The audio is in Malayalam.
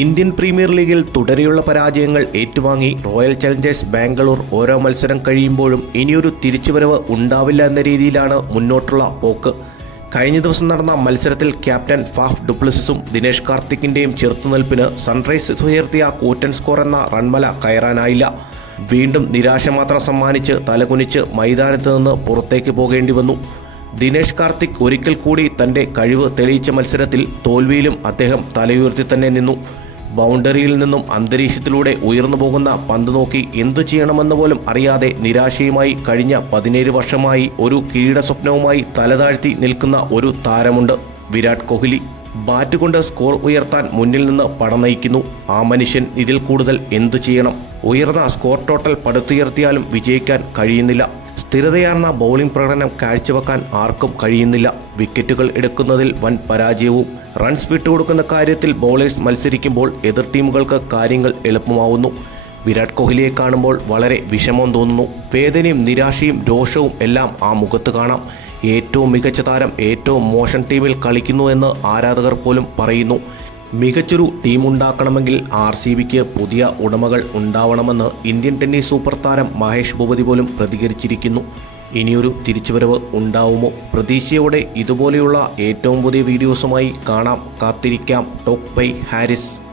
ഇന്ത്യൻ പ്രീമിയർ ലീഗിൽ തുടരെയുള്ള പരാജയങ്ങൾ ഏറ്റുവാങ്ങി റോയൽ ചലഞ്ചേഴ്സ് ബാംഗ്ലൂർ ഓരോ മത്സരം കഴിയുമ്പോഴും ഇനിയൊരു തിരിച്ചുവരവ് ഉണ്ടാവില്ല എന്ന രീതിയിലാണ് മുന്നോട്ടുള്ള പോക്ക്. കഴിഞ്ഞ ദിവസം നടന്ന മത്സരത്തിൽ ക്യാപ്റ്റൻ ഫാഫ് ഡുപ്ലസിസും ദിനേഷ് കാർത്തിക്കിന്റെയും ചെറുത്തുനിൽപ്പിന് സൺറൈസ് ഉയർത്തിയ കൂറ്റൻ സ്കോർ എന്ന റൺമല കയറാനായില്ല. വീണ്ടും നിരാശ മാത്രം സമ്മാനിച്ച് തലകുനിച്ച് മൈതാനത്ത് നിന്ന് പുറത്തേക്ക് പോകേണ്ടി വന്നു. ദിനേഷ് കാർത്തിക് ഒരിക്കൽ കൂടി തന്റെ കഴിവ് തെളിയിച്ച മത്സരത്തിൽ തോൽവിയിലും അദ്ദേഹം തലയുയർത്തി തന്നെ നിന്നു. ബൗണ്ടറിയിൽ നിന്നും അന്തരീക്ഷത്തിലൂടെ ഉയർന്നു പോകുന്ന പന്ത് നോക്കി എന്തു ചെയ്യണമെന്ന് പോലും അറിയാതെ നിരാശയുമായി കഴിഞ്ഞ പതിനേഴ് വർഷമായി ഒരു കിരീട സ്വപ്നവുമായി തലതാഴ്ത്തി നിൽക്കുന്ന ഒരു താരമുണ്ട് വിരാട് കോഹ്ലി. ബാറ്റ് കൊണ്ട് സ്കോർ ഉയർത്താൻ മുന്നിൽ നിന്ന് പടം നയിക്കുന്നു. ആ മനുഷ്യൻ ഇതിൽ കൂടുതൽ എന്തു ചെയ്യണം? ഉയർന്ന സ്കോർ ടോട്ടൽ പടുത്തുയർത്തിയാലും വിജയിക്കാൻ കഴിയുന്നില്ല. സ്ഥിരതയാർന്ന ബൗളിംഗ് പ്രകടനം കാഴ്ചവെക്കാൻ ആർക്കും കഴിയുന്നില്ല. വിക്കറ്റുകൾ എടുക്കുന്നതിൽ വൻ പരാജയവും റൺസ് വിട്ടുകൊടുക്കുന്ന കാര്യത്തിൽ ബൗളേഴ്സ് മത്സരിക്കുമ്പോൾ എതിർ ടീമുകൾക്ക് കാര്യങ്ങൾ എളുപ്പമാവുന്നു. വിരാട് കോഹ്ലിയെ കാണുമ്പോൾ വളരെ വിഷമം തോന്നുന്നു. വേദനയും നിരാശയും രോഷവും എല്ലാം ആ മുഖത്ത് കാണാം. ഏറ്റവും മികച്ച താരം ഏറ്റവും മോശം ടീമിൽ കളിക്കുന്നു എന്ന് ആരാധകർ പോലും പറയുന്നു. മികച്ചൊരു ടീമുണ്ടാക്കണമെങ്കിൽ ആർ സി ബിക്ക് പുതിയ ഉടമകൾ ഉണ്ടാവണമെന്ന് ഇന്ത്യൻ ടെന്നീസ് സൂപ്പർ താരം മഹേഷ് ഭൂപതി പോലും പ്രതികരിച്ചിരിക്കുന്നു. ഇനിയൊരു തിരിച്ചുവരവ് ഉണ്ടാവുമോ? പ്രതീക്ഷയോടെ ഇതുപോലെയുള്ള ഏറ്റവും പുതിയ വീഡിയോസുമായി കാണാം. കാത്തിരിക്കാം. Talk by Haris.